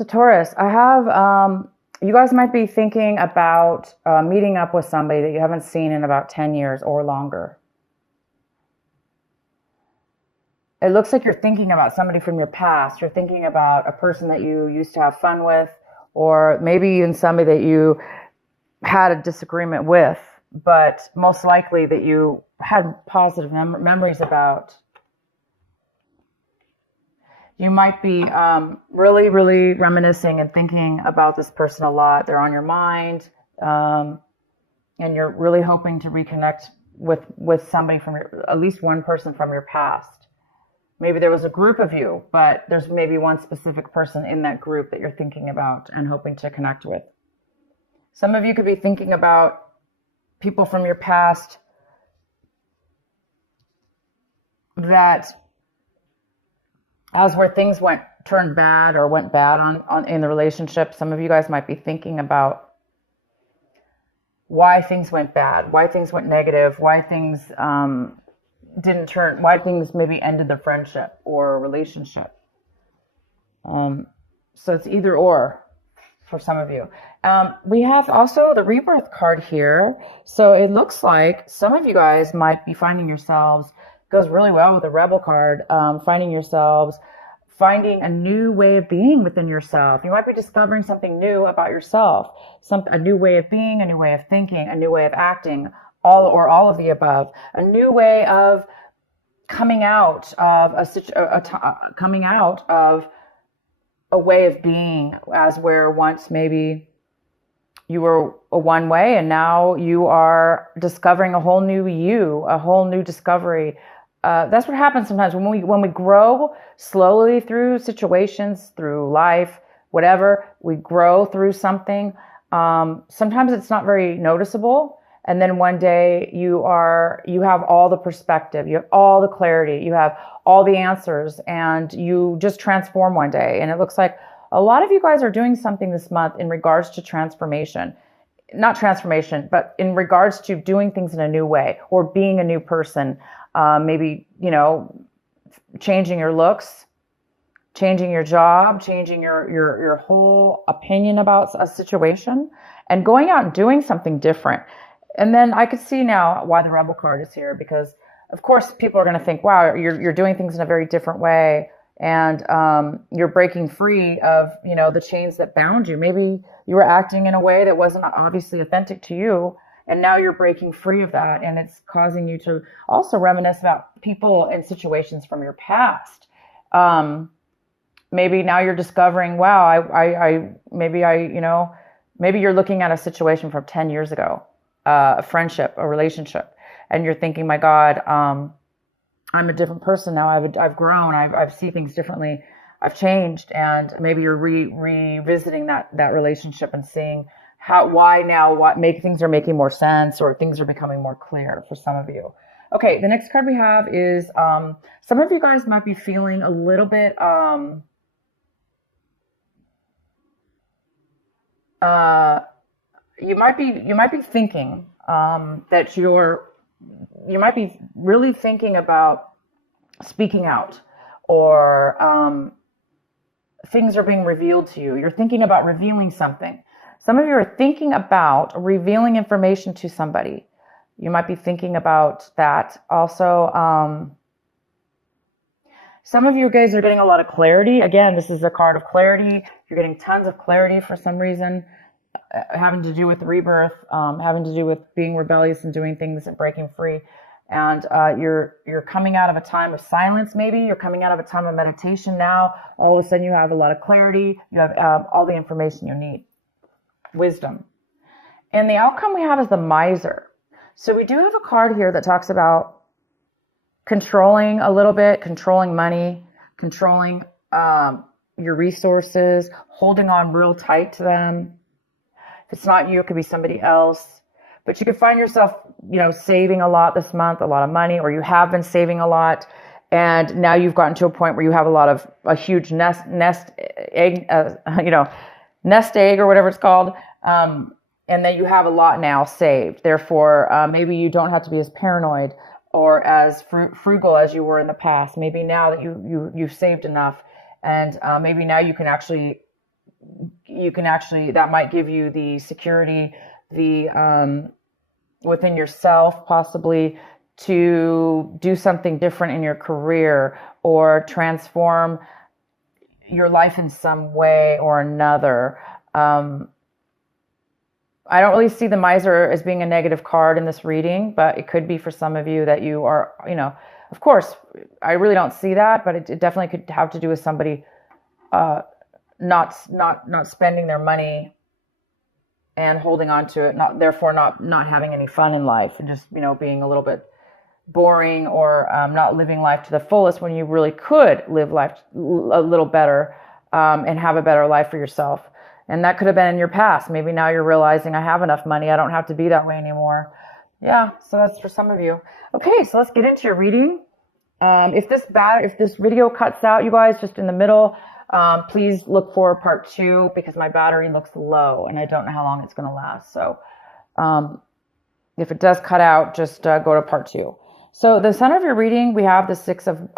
So Taurus, I have, you guys might be thinking about meeting up with somebody that you haven't seen in about 10 years or longer. It looks like you're thinking about somebody from your past. You're thinking about a person that you used to have fun with, or maybe even somebody that you had a disagreement with, but most likely that you had positive memories about. You might be really, really reminiscing and thinking about this person a lot. They're on your mind, and you're really hoping to reconnect with somebody from at least one person from your past. Maybe there was a group of you, but there's maybe one specific person in that group that you're thinking about and hoping to connect with. Some of you could be thinking about people from your past that, as where things turned bad or went bad in the relationship, some of you guys might be thinking about why things went bad, why things went negative, why things why things maybe ended the friendship or relationship. So it's either or for some of you. We have also the rebirth card here. So it looks like some of you guys might be finding yourselves, goes really well with the rebel card, finding a new way of being within yourself. You might be discovering something new about yourself, a new way of being, a new way of thinking, a new way of acting, all of the above, a new way of coming out of a way of being, as where once maybe you were a one way and now you are discovering a whole new you, a whole new discovery. That's what happens sometimes when we grow slowly through situations, through life, whatever, we grow through something. Sometimes it's not very noticeable. And then one day you have all the perspective, you have all the clarity, you have all the answers, and you just transform one day. And it looks like a lot of you guys are doing something this month in regards to transformation. Not transformation, but in regards to doing things in a new way or being a new person. Maybe, changing your looks, changing your job, changing your whole opinion about a situation, and going out and doing something different. And then I could see now why the Rebel card is here, because of course people are going to think, wow, you're doing things in a very different way, and you're breaking free of the chains that bound you. Maybe you were acting in a way that wasn't obviously authentic to you, and now you're breaking free of that, and it's causing you to also reminisce about people and situations from your past. Maybe now you're discovering, wow, maybe you're looking at a situation from 10 years ago, a friendship, a relationship, and you're thinking, my God, I'm a different person now. I've grown. I've seen things differently. I've changed, and maybe you're revisiting that relationship and seeing things are making more sense, or things are becoming more clear for some of you. Okay, the next card we have is some of you guys might be feeling a little bit you might be thinking that you might be really thinking about speaking out, or things are being revealed to you. You're thinking about revealing something. Some of you are thinking about revealing information to somebody. You might be thinking about that. Also, some of you guys are getting a lot of clarity. Again, this is a card of clarity. You're getting tons of clarity for some reason, having to do with rebirth, having to do with being rebellious and doing things and breaking free. And you're coming out of a time of silence. Maybe you're coming out of a time of meditation now. All of a sudden you have a lot of clarity. You have all the information you need. Wisdom. And the outcome we have is the miser. So we do have a card here that talks about controlling a little bit, controlling money, controlling your resources, holding on real tight to them. If it's not you, it could be somebody else. But you could find yourself, saving a lot this month, a lot of money, or you have been saving a lot, and now you've gotten to a point where you have a huge nest egg, nest egg or whatever it's called, and then you have a lot now saved. Therefore, maybe you don't have to be as paranoid or as frugal as you were in the past. Maybe now that you've saved enough, and maybe now you can actually you can actually, that might give you the security, the within yourself, possibly, to do something different in your career or transform your life in some way or another. I don't really see the miser as being a negative card in this reading, but it could be for some of you that you are, of course, I really don't see that, but it definitely could have to do with somebody not spending their money and holding on to it, therefore not having any fun in life, and just, being a little bit boring, or not living life to the fullest, when you really could live life a little better, and have a better life for yourself. And that could have been in your past. Maybe now you're realizing, I have enough money, I don't have to be that way anymore. Yeah, so that's for some of you. Okay, so let's get into your reading. If this video cuts out, you guys, just in the middle, please look for part 2, because my battery looks low and I don't know how long it's going to last. So if it does cut out, just go to part 2. So the center of your reading, we have the Six of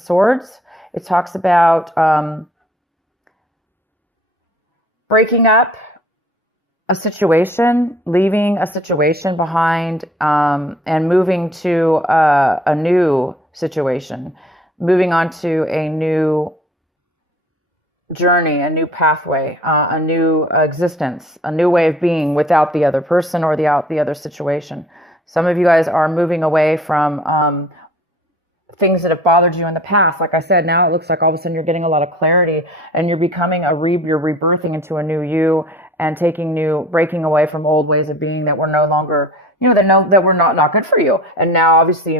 Swords. It talks about breaking up a situation, leaving a situation behind, and moving to a new situation, moving on to a new journey, a new pathway, a new existence, a new way of being without the other person or the other situation. Some of you guys are moving away from things that have bothered you in the past. Like I said, now it looks like all of a sudden you're getting a lot of clarity, and you're becoming you're rebirthing into a new you, and breaking away from old ways of being that were no longer, that were not good for you. And now obviously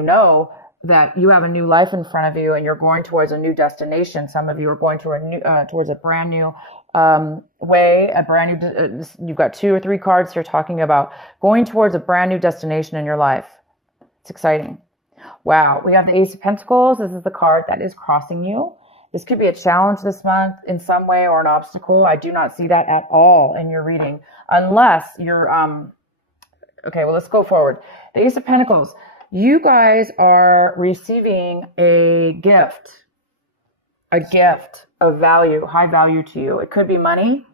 that you have a new life in front of you, and you're going towards a new destination. Some of you are going towards a brand new way, you've got 2 or 3 cards here talking about going towards a brand new destination in your life. It's exciting. Wow, we have the Ace of Pentacles. This is the card that is crossing you. This could be a challenge this month in some way, or an obstacle. I do not see that at all in your reading, unless you're, okay, well, let's go forward. The Ace of Pentacles. You guys are receiving a gift of value, high value to you. It could be money.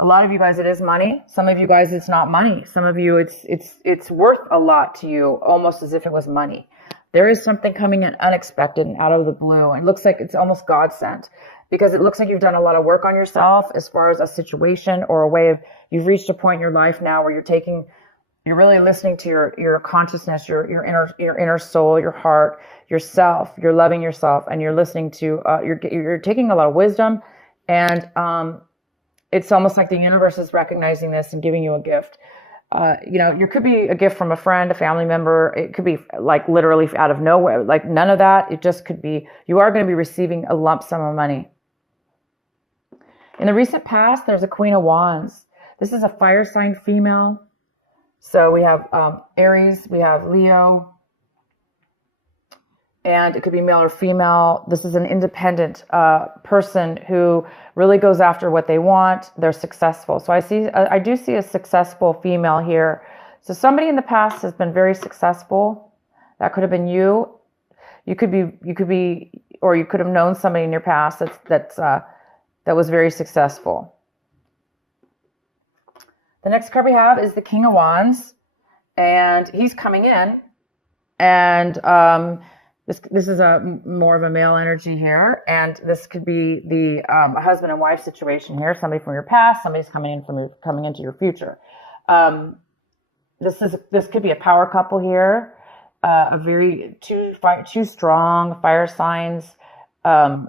A lot of you guys, it is money. Some of you guys, it's not money. Some of you, it's worth a lot to you, almost as if it was money. There is something coming in unexpected and out of the blue. It looks like it's almost God sent, because it looks like you've done a lot of work on yourself as far as a situation or a way of, you've reached a point in your life now where you're really listening to your consciousness, your inner soul, your heart, yourself. You're loving yourself, and you're listening to, you're taking a lot of wisdom, and it's almost like the universe is recognizing this and giving you a gift. You could be a gift from a friend, a family member. It could be like literally out of nowhere, like none of that. It just could be, you are going to be receiving a lump sum of money. In the recent past, there's a Queen of Wands. This is a fire sign female. So we have Aries, we have Leo, and it could be male or female. This is an independent person who really goes after what they want. They're successful. So I do see a successful female here. So somebody in the past has been very successful. That could have been you. You could be, or you could have known somebody in your past that was very successful. The next card we have is the King of Wands, and he's coming in, and this is more of a male energy here, and this could be the a husband and wife situation here. Somebody from your past, somebody's coming into your future. This could be a power couple here, two strong fire signs.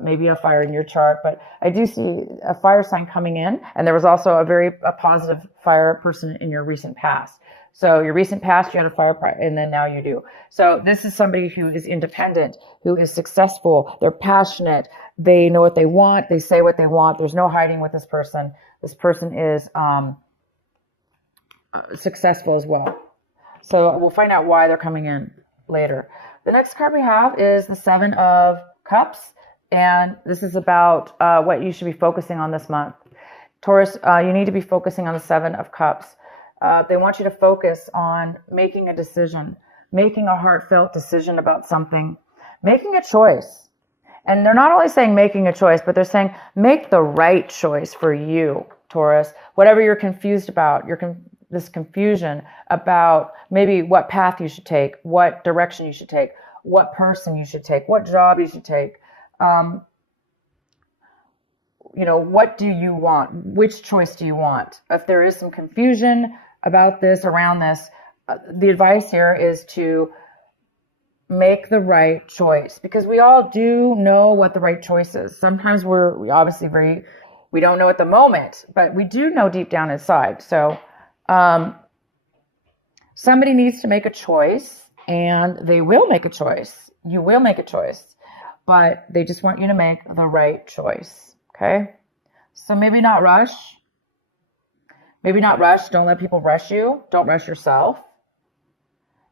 Maybe a fire in your chart, but I do see a fire sign coming in, and there was also a positive fire person in your recent past. So your recent past, you had a fire, and then now you do. So this is somebody who is independent, who is successful. They're passionate. They know what they want. They say what they want. There's no hiding with this person. This person is successful as well. So we'll find out why they're coming in later. The next card we have is the Seven of Cups. And this is about what you should be focusing on this month. Taurus, you need to be focusing on the Seven of Cups. They want you to focus on making a decision, making a heartfelt decision about something, making a choice. And they're not only saying making a choice, but they're saying make the right choice for you. Taurus, whatever you're confused about, this confusion about maybe what path you should take, what direction you should take, what person you should take, what job you should take. What do you want? Which choice do you want? If there is some confusion about this, around this, the advice here is to make the right choice, because we all do know what the right choice is. Sometimes we obviously we don't know at the moment, but we do know deep down inside. So somebody needs to make a choice, and they will make a choice. You will make a choice, but they just want you to make the right choice. Okay? So maybe not rush. Maybe not rush. Don't let people rush you. Don't rush yourself.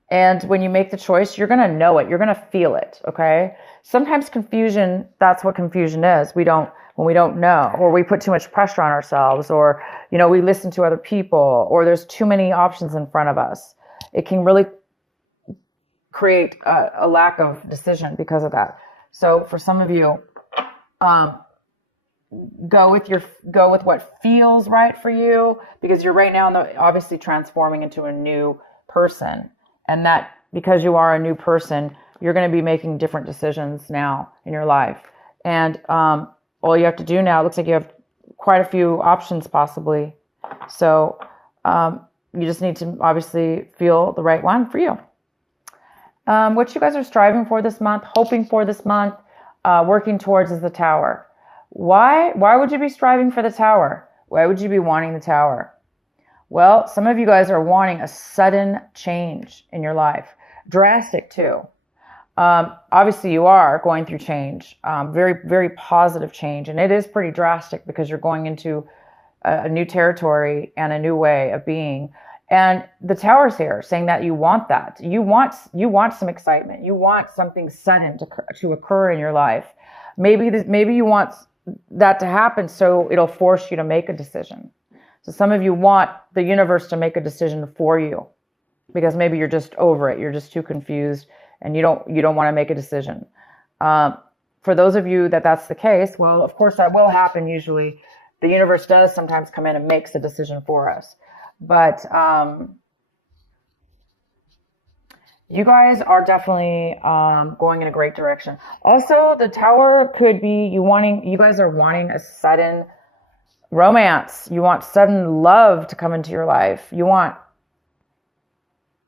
And when you make the choice, you're going to know it. You're going to feel it. Okay? Sometimes confusion, that's what confusion is. When we don't know, or we put too much pressure on ourselves, or, we listen to other people, or there's too many options in front of us. It can really create a lack of decision because of that. So for some of you, go with what feels right for you, because you're right now obviously transforming into a new person. And that, because you are a new person, you're going to be making different decisions now in your life. And all you have to do now, it looks like you have quite a few options possibly. So you just need to obviously feel the right one for you. What you guys are striving for this month, hoping for this month, working towards is the Tower. Why would you be striving for the Tower? Why would you be wanting the Tower? Well, some of you guys are wanting a sudden change in your life. Drastic too. Obviously you are going through change, very, very positive change. And it is pretty drastic because you're going into a new territory and a new way of being. And the Tower's here saying that you want that. You want some excitement. You want something sudden to occur in your life. Maybe you want that to happen, so it'll force you to make a decision. So some of you want the universe to make a decision for you, because maybe you're just over it. You're just too confused, and you don't want to make a decision. For those of you that's the case, well, of course that will happen usually. The universe does sometimes come in and makes a decision for us. But you guys are definitely going in a great direction. Also, the Tower could be you guys are wanting a sudden romance. You want sudden love to come into your life. You want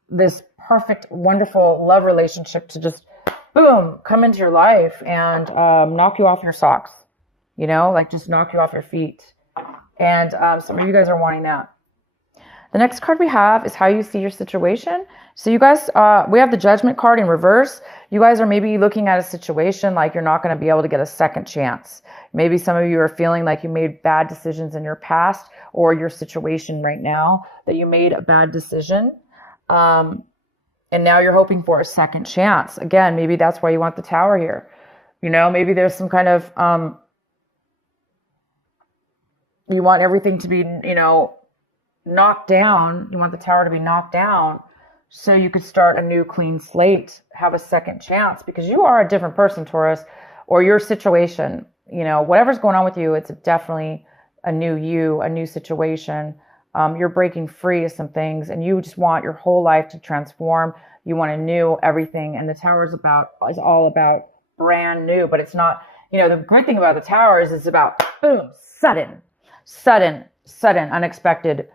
this perfect, wonderful love relationship to just, boom, come into your life and knock you off your socks. Just knock you off your feet. And some of you guys are wanting that. The next card we have is how you see your situation. So you guys, we have the Judgment card in reverse. You guys are maybe looking at a situation like you're not going to be able to get a second chance. Maybe some of you are feeling like you made bad decisions in your past, or your situation right now, that you made a bad decision. And now you're hoping for a second chance. Again, maybe that's why you want the Tower here. Maybe there's some kind of, you want everything to be, knocked down. You want the Tower to be knocked down so you could start a new clean slate, have a second chance, because you are a different person, Taurus, or your situation, whatever's going on with you, it's definitely a new you, a new situation. You're breaking free of some things, and you just want your whole life to transform. You want a new everything. And the Tower is all about brand new, but it's not, the good thing about the Tower is it's about boom, sudden, unexpected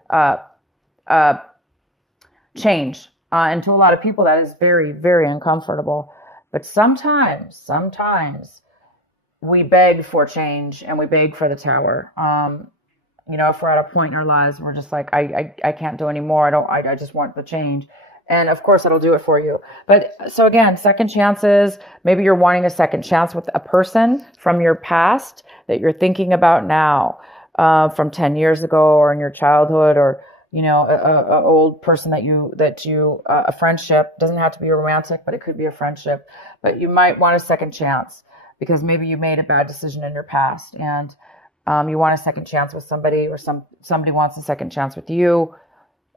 change. And to a lot of people, that is very, very uncomfortable. But sometimes we beg for change, and we beg for the Tower. If we're at a point in our lives, we're just like, I can't do anymore. I just want the change. And of course, that'll do it for you. But so again, second chances, maybe you're wanting a second chance with a person from your past that you're thinking about now. From 10 years ago, or in your childhood, or, a old person a friendship. Doesn't have to be a romantic, but it could be a friendship. But you might want a second chance because maybe you made a bad decision in your past, and you want a second chance with somebody, or somebody wants a second chance with you.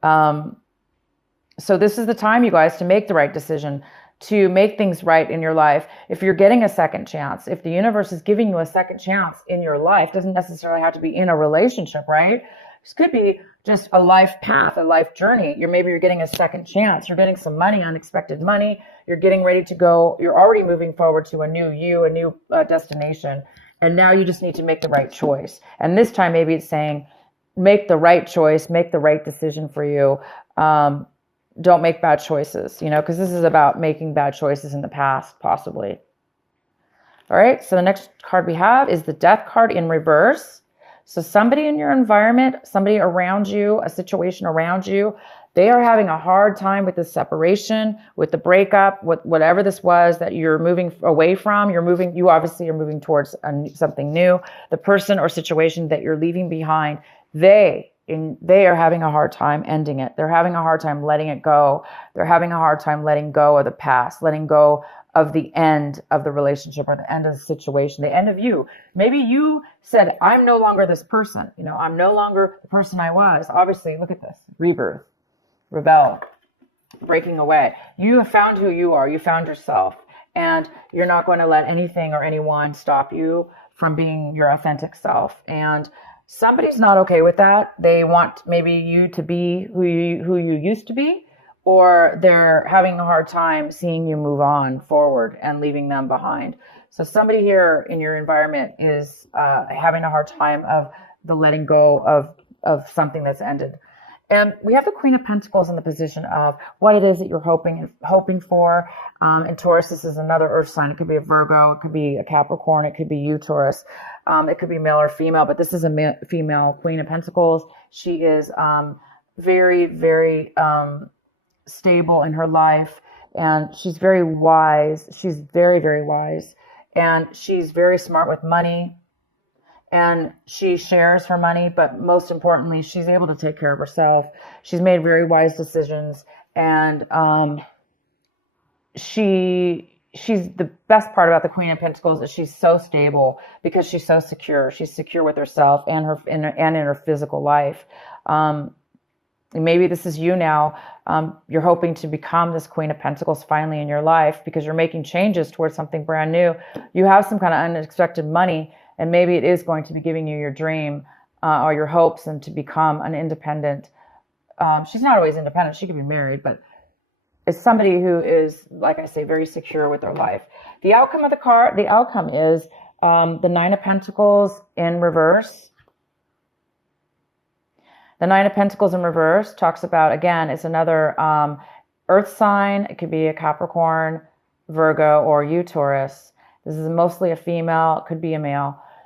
So this is the time, you guys, to make the right decision. to make things right in your life. If you're getting a second chance, if the universe is giving you a second chance in your life, doesn't necessarily have to be in a relationship, right? This could be just a life path, a life journey. Maybe you're getting a second chance. You're getting some money, unexpected money. You're getting ready to go. You're already moving forward to a new you, a new destination. And now you just need to make the right choice. And this time, maybe it's saying, make the right choice, make the right decision for you. Don't make bad choices, because this is about making bad choices in the past, possibly. All right. So the next card we have is the Death card in reverse. So somebody in your environment, somebody around you, a situation around you, they are having a hard time with the separation, with the breakup, with whatever this was that you're moving away from. You obviously are moving towards something new. The person or situation that you're leaving behind, they are having a hard time ending it. They're having a hard time letting it go. They're having a hard time letting go of the past, letting go of the end of the relationship or the end of the situation, the end of you. Maybe you said, I'm no longer this person. I'm no longer the person I was. Obviously, look at this. Rebirth, rebel, breaking away. You have found who you are. You found yourself. And you're not going to let anything or anyone stop you from being your authentic self. And somebody's not okay with that. They want maybe you to be who you used to be, or they're having a hard time seeing you move on forward and leaving them behind. So somebody here in your environment is having a hard time of the letting go of something that's ended. And we have the Queen of Pentacles in the position of what it is that you're hoping for. And Taurus, this is another earth sign. It could be a Virgo. It could be a Capricorn. It could be you, Taurus. It could be male or female, but this is a female Queen of Pentacles. She is very, very stable in her life, and she's very wise. She's very, very wise, and she's very smart with money, and she shares her money, but most importantly, she's able to take care of herself. She's made very wise decisions, and she's the best part about the Queen of Pentacles is she's so stable because she's so secure. She's secure with herself and in her physical life. Maybe this is you now. You're hoping to become this Queen of Pentacles finally in your life because you're making changes towards something brand new. You have some kind of unexpected money, and maybe it is going to be giving you your dream or your hopes and to become an independent. She's not always independent. She could be married, but it's somebody who is, like I say, very secure with their life. The outcome of the outcome is the Nine of Pentacles in reverse. The Nine of Pentacles in reverse talks about, again, it's another earth sign. It could be a Capricorn, Virgo, or you, Taurus. This is mostly a female. It could be a male.